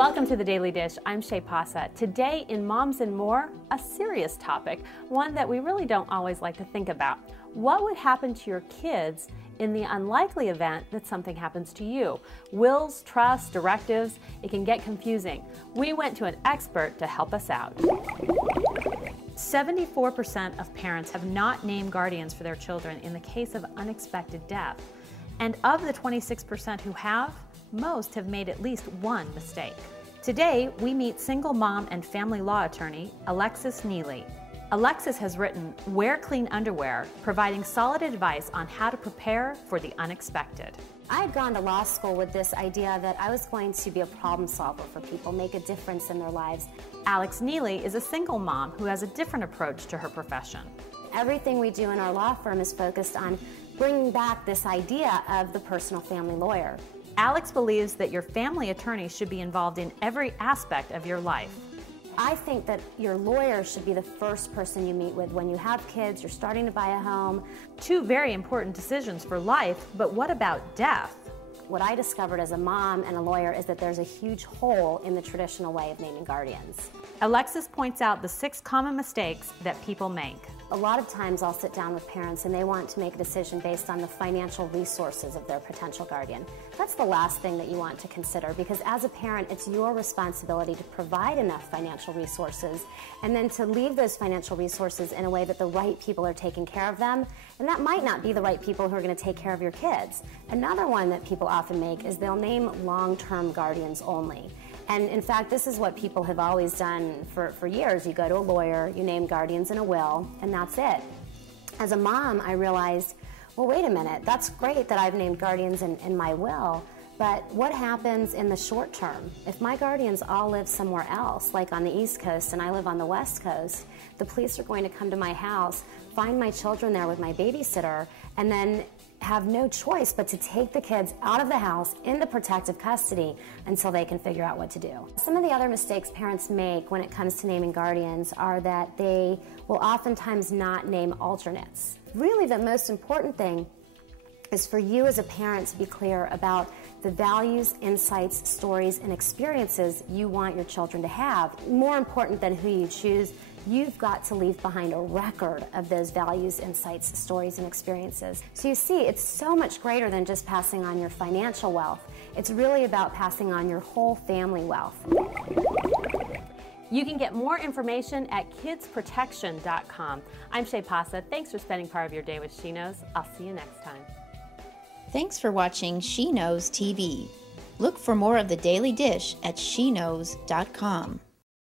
Welcome to the Daily Dish. I'm Shay Pausa. Today in Moms and More, a serious topic, one that we really don't always like to think about. What would happen to your kids in the unlikely event that something happens to you? Wills, trusts, directives, it can get confusing. We went to an expert to help us out. 74% of parents have not named guardians for their children in the case of unexpected death. And of the 26% who have, most have made at least one mistake. Today, we meet single mom and family law attorney, Alexis Neely. Alexis has written Wear Clean Underwear, providing solid advice on how to prepare for the unexpected. I had gone to law school with this idea that I was going to be a problem solver for people, make a difference in their lives. Alex Neely is a single mom who has a different approach to her profession. Everything we do in our law firm is focused on bringing back this idea of the personal family lawyer. Alex believes that your family attorney should be involved in every aspect of your life. I think that your lawyer should be the first person you meet with when you have kids, you're starting to buy a home. Two very important decisions for life, but what about death? What I discovered as a mom and a lawyer is that there's a huge hole in the traditional way of naming guardians. Alexis points out the 6 common mistakes that people make. A lot of times I'll sit down with parents and they want to make a decision based on the financial resources of their potential guardian. That's the last thing that you want to consider, because as a parent, it's your responsibility to provide enough financial resources and then to leave those financial resources in a way that the right people are taking care of them. And that might not be the right people who are going to take care of your kids. Another one that people often make is they'll name long-term guardians only. And in fact, this is what people have always done for years. You go to a lawyer, you name guardians in a will, and that's it. As a mom, I realized, well, wait a minute, that's great that I've named guardians in my will, but what happens in the short term? If my guardians all live somewhere else, like on the East Coast and I live on the West Coast, the police are going to come to my house, find my children there with my babysitter, and then have no choice but to take the kids out of the house into protective custody until they can figure out what to do. Some of the other mistakes parents make when it comes to naming guardians are that they will oftentimes not name alternates. Really, the most important thing is for you as a parent to be clear about the values, insights, stories, and experiences you want your children to have. More important than who you choose, you've got to leave behind a record of those values, insights, stories, and experiences. So you see, it's so much greater than just passing on your financial wealth. It's really about passing on your whole family wealth. You can get more information at kidsprotection.com. I'm Shay Pausa. Thanks for spending part of your day with SheKnows. I'll see you next time. Thanks for watching SheKnows TV. Look for more of the Daily Dish at SheKnows.com.